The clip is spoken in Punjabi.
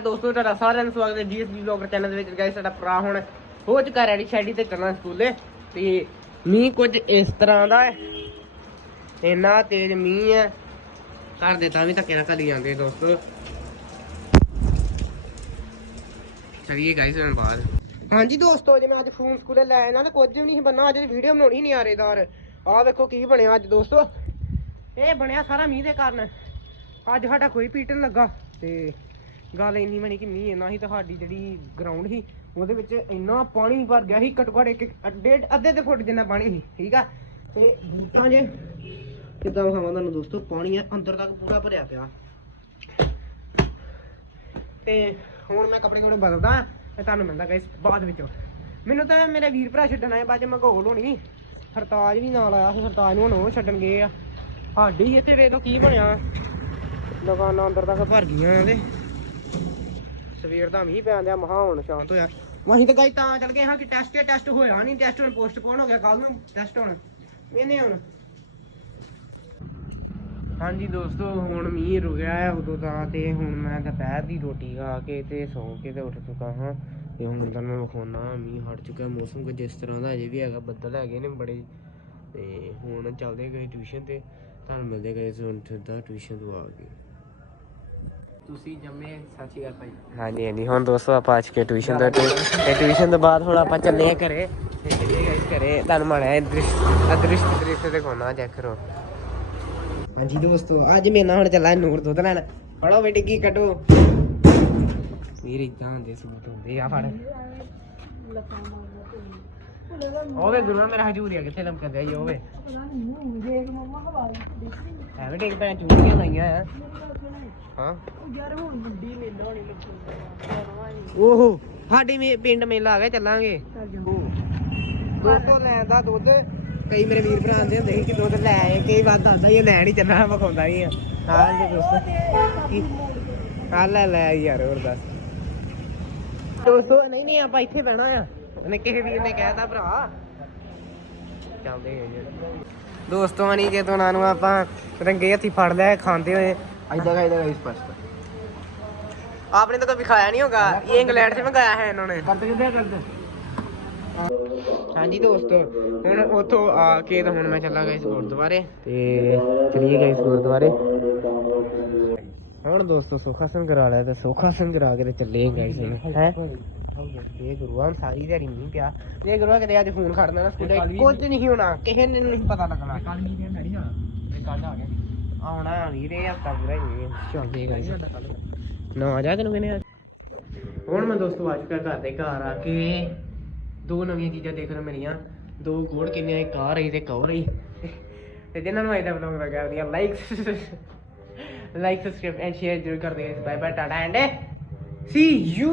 ਦੋਸਤੋ ਤੁਹਾਡਾ ਸਾਰਿਆਂ ਨੂੰ ਸਵਾਗਤ ਹੈ ਡੀਐਸਬੀ ਬਲੌਗਰ ਚੈਨਲ ਦੇ ਵਿੱਚ। ਗਾਇਸ ਸਾਡਾ ਭਰਾ ਹੁਣ ਹੋ ਚੁੱਕਾ ਰੈਡੀ ਸ਼ੈਡੀ ਤੇ ਚੱਲਣਾ ਸਕੂਲੇ। ਤੇ ਮੀਂਹ ਕੁਝ ਇਸ ਤਰ੍ਹਾਂ ਦਾ ਹੈ। ਇੰਨਾ ਤੇਜ਼ ਮੀਂਹ ਹੈ। ਘਰ ਦੇ ਤਾਂ ਵੀ ਧੱਕੇ ਨਾਲ ਘੱਲੀ ਜਾਂਦੇ ਦੋਸਤੋ। ਚਲਿਏ ਗਾਇਸ ਹੁਣ ਬਾਹਰ ਹਾਂਜੀ ਦੋਸਤੋ, ਜੇ ਮੈਂ ਅੱਜ ਫੋਨ ਸਕੂਲੇ ਲੈ ਆਇਆ ਨਾ, ਤੇ ਕੁਝ ਵੀ ਨਹੀਂ ਬੰਨਾ ਅੱਜ ਵੀਡੀਓ ਬਣਾਉਣੀ ਨਹੀਂ ਆਰੇਦਾਰ ਆਹ ਵੇਖੋ ਕੀ ਬਣਿਆ ਅੱਜ ਦੋਸਤੋ। ਇਹ ਬਣਿਆ ਸਾਰਾ ਮੀਂਹ ਦੇ ਕਾਰਨ। ਅੱਜ ਸਾਡਾ ਕੋਈ ਪੀਟਣ ਲੱਗਾ। ਤੇ ਗੱਲ ਇੰਨੀ ਬਣੀ ਕਿ ਮੀਂਹ ਇੰਨਾ ਸੀ ਤੁਹਾਡੀ ਜਿਹੜੀ ਗਰਾਊਂਡ ਸੀ, ਉਹਦੇ ਵਿੱਚ ਇੰਨਾ ਪਾਣੀ ਭਰ ਗਿਆ ਸੀ, ਘੱਟੋ ਘੱਟ ਇੱਕ ਡੇਢ ਅੱਧੇ ਦੇ ਫੁੱਟ ਜਿੰਨਾ ਪਾਣੀ ਸੀ, ਠੀਕ ਆ? ਤੇ ਬੂਟਾਂ ਜੇ, ਕਿੱਦਾਂ ਵਿਖਾਵਾਂ ਤੁਹਾਨੂੰ ਦੋਸਤੋ, ਪਾਣੀ ਅੰਦਰ ਤੱਕ ਪੂਰਾ ਭਰਿਆ ਪਿਆ। ਤੇ ਹੁਣ ਮੈਂ ਕੱਪੜੇ ਕੱਪੜੇ ਬਦਲਦਾ, ਤੇ ਤੁਹਾਨੂੰ ਮਿਲਦਾ ਗਾਇਸ ਬਾਅਦ ਵਿੱਚੋਂ। ਮੈਨੂੰ ਤਾਂ ਮੇਰੇ ਵੀਰ ਭਰਾ ਛੱਡਣ ਆਏ, ਬਾਅਦ ਚ ਮੈਂ ਘੋਲ ਹੋਣੀ ਸਰਤਾਜ ਵੀ ਨਾਲ ਆਇਆ ਸੀ, ਸਰਤਾਜ ਨੂੰ ਹੁਣ ਉਹ ਛੱਡਣ ਗਏ ਆ। ਸਾਡੀ ਇੱਥੇ ਵੇਖ ਲਓ ਕੀ ਬਣਿਆ। ਦੁਕਾਨਾਂ ਅੰਦਰ ਤੱਕ ਭਰ ਗਈਆਂ ਇਹਦੇ। ਸਵੇਰ ਦਾ ਮੀਂਹ ਪੈਣ ਦਿਆ ਮਹਾ ਹੁਣ ਸ਼ਾਂਤ ਹੋਇਆ। ਅਸੀਂ ਤਾਂ ਗਾਈ ਤਾਂ ਚੱਲ ਗਏ ਹਾਂ ਕਿ ਟੈਸਟ ਟੈਸਟ ਹੋਇਆ ਨਹੀਂ ਟੈਸਟ ਹੁਣ ਪੋਸਟਪੋਨ ਹੋ ਗਿਆ ਕੱਲ ਨੂੰ ਟੈਸਟ ਹੁਣ, ਇਹਨੇ ਹੁਣ। ਹਾਂਜੀ ਦੋਸਤੋ, ਹੁਣ ਮੀਂਹ ਰੁਕਿਆ ਹੈ ਉਦੋਂ ਤਾਂ ਤੇ ਹੁਣ ਮੈਂ ਦੁਪਹਿਰ ਦੀ ਰੋਟੀ ਖਾ ਕੇ ਤੇ ਸੌਂ ਕੇ ਤੇ ਉੱਠ ਚੁੱਕਾ ਹਾਂ। ਤੇ ਹੁਣ ਤੁਹਾਨੂੰ ਮੈਂ ਵਿਖਾਉਣਾ, ਮੀਂਹ ਹਟ ਚੁੱਕਾ ਮੌਸਮ ਕੁਝ ਇਸ ਤਰ੍ਹਾਂ ਦਾ ਅਜੇ ਵੀ ਹੈਗਾ, ਬੱਦਲ ਹੈਗੇ ਨੇ ਬੜੇ। ਤੇ ਹੁਣ ਚੱਲਦੇ ਗਏ ਟਿਊਸ਼ਨ ਤੇ, ਤੁਹਾਨੂੰ ਮਿਲਦੇ ਗਏ ਹੁਣ ਸਿੱਧਾ ਟਿਊਸ਼ਨ ਤੋਂ ਆ ਕੇ। ਤੁਸੀਂ ਜੰਮੇ ਸਾਚੀ ਗੱਲ ਭਾਈ। ਹਾਂਜੀ ਹਾਂਜੀ। ਹੁਣ ਦੋਸਤੋ ਆਪਾਂ ਅੱਜ ਕੇ ਟਿਊਸ਼ਨ ਤੋਂ ਤੇ ਟਿਊਸ਼ਨ ਤੋਂ ਬਾਅਦ ਹੁਣ ਆਪਾਂ ਚੱਲੇ ਆ ਘਰੇ। ਤੇ ਚੱਲੇ ਗਏ ਘਰੇ। ਤੁਹਾਨੂੰ ਮਾੜਾ ਦ੍ਰਿਸ਼ ਅਦ੍ਰਿਸ਼ ਦ੍ਰਿਸ਼ ਤੇ ਕੋਨਾ ਚੈੱਕ ਕਰੋ ਹਾਂਜੀ ਦੋਸਤੋ ਅੱਜ ਮੇਰੇ ਨਾਲ ਹੁਣ ਚੱਲਾ ਨੂਰ ਦੁੱਧ ਲੈਣ। ਫੜੋ ਬੇਟੀ ਕੀ ਕੱਢੋ? ਵੀਰ ਇਦਾਂ ਹੁੰਦੇ ਸੂਟ ਹੁੰਦੇ ਆ ਫੜ। ਉਹਦੇ ਗੁਰੂ ਮੇਰਾ ਹਜੂਰੀਆ ਕਿੱਥੇ ਲਮਕਦਾ ਈ ਓਵੇ। ਐਵੇਂ ਟਿਕ ਪੈ ਚੂੜੀਆਂ ਲਾਈਆਂ ਆ। ਹਾਂ? ਓਹੋ ਸਾਡੇ ਮੇ ਪਿੰਡ ਮੇਲਾ ਆ ਗਿਆ ਚੱਲਾਂਗੇ। ਦੋਸਤੋ ਲੈਣ ਦਾ ਦੁੱਧ ਕਈ ਮੇਰੇ ਵੀਰ ਭਰਾ ਆਂਦੇ ਹੁੰਦੇ ਸੀ ਕਿ ਦੁੱਧ ਲੈ ਆਏ ਕਈ ਵਾਰ ਦੱਸਦਾ ਇਹ ਲੈਣ ਹੀ ਚੱਲਣਾ ਵਿਖਾਉਂਦਾ ਹੀ ਆ। ਹਾਂ ਜੀ ਦੋਸਤੋ ਆ। ਲੈ ਲੈ ਯਾਰ ਹੋਰ ਦੱਸ। ਦੋਸਤੋ ਨਹੀਂ ਨਹੀਂ ਆਪਾਂ ਇੱਥੇ ਬਹਿਣਾ ਆ। ਉਹਨੇ ਕਿਸੇ ਵੀਰ ਨੇ ਕਹਿਤਾ ਭਰਾ। ਚੱਲਦੇ ਆ ਜੀ। ਦੋਸਤੋ ਨਹੀਂ ਜੇ ਤੋਂ ਨੂੰ ਆਪਾਂ ਰੰਗੇ ਹੱਥੀ ਫੜ ਲਿਆ ਖਾਂਦੇ ਹੋਏ। ਐਦਾਂ ਦਾ ਐਦਾਂ ਦਾ ਸਪਸ਼ਟ आपने तो कभी खाया नहीं होगा ये इंग्लैंड से मंगाया है इन्होंने ਕਰਦੇ ਕਿੱਦਾਂ ਕਰਦੇ ਹਾਂਜੀ ਦੋਸਤੋ ਹੁਣ ਉੱਥੋਂ ਆ ਕੇ ਤਾਂ ਹੁਣ ਮੈਂ ਚੱਲਾ ਗਿਆ ਇਸ ਗੁਰਦੁਆਰੇ ਤੇ ਚਲੀਏ ਗਏ ਇਸ ਗੁਰਦੁਆਰੇ ਹੁਣ ਦੋਸਤੋ ਸੁਖਾਸਨ ਕਰਾ ਲਿਆ ਤੇ ਸੁਖਾਸਨ ਕਰਾ ਕੇ ਤੇ ਚੱਲੇ ਗਏ ਸੀ ਹੈ ਇਹ ਗੁਰੂਆਂ ਸਾਰੀ ਦਿਹਾੜੀ ਨਹੀਂ ਪਿਆ ਇਹ ਗੁਰੂਆ ਕਿਤੇ ਅੱਜ ਫੋਨ ਖੜਨਾ ਨਾ ਸਕੂਲੇ ਕੁਝ ਨਹੀਂ ਹੋਣਾ ਕਿਸੇ ਨੇ ਨਹੀਂ ਪਤਾ ਲੱਗਣਾ ਕੱਲ ਮੀਡੀਆ ਨਹੀਂ ਜਾਣਾ ਤੇ ਕੱਲ ਆ ਗਿਆ ਆਉਣਾ ਹਫਤਾ ਪੂਰਾ ਹੀ ਨਾ ਆ। ਜਾ ਹੁਣ ਮੈਂ ਦੋਸਤੋ ਅੱਜ ਕੱਲ੍ਹ ਘਰ ਦੇ ਘਰ ਆ ਕੇ। ਦੋ ਨਵੀਆਂ ਚੀਜ਼ਾਂ ਦੇਖਣ ਮਿਲੀਆਂ ਦੋ ਗੋੜ ਕਿੰਨੇ ਇੱਕ ਆ ਰਹੀ ਤੇ ਇੱਕ ਹੋ ਰਹੀ। ਤੇ ਜਿਨ੍ਹਾਂ ਨੂੰ ਇਹਦਾ ਬਲੌਗ ਲੱਗਾ ਵਧੀਆ like like subscribe and share ਜ਼ਰੂਰ ਕਰ ਦਿਓ। Bye bye tata and see you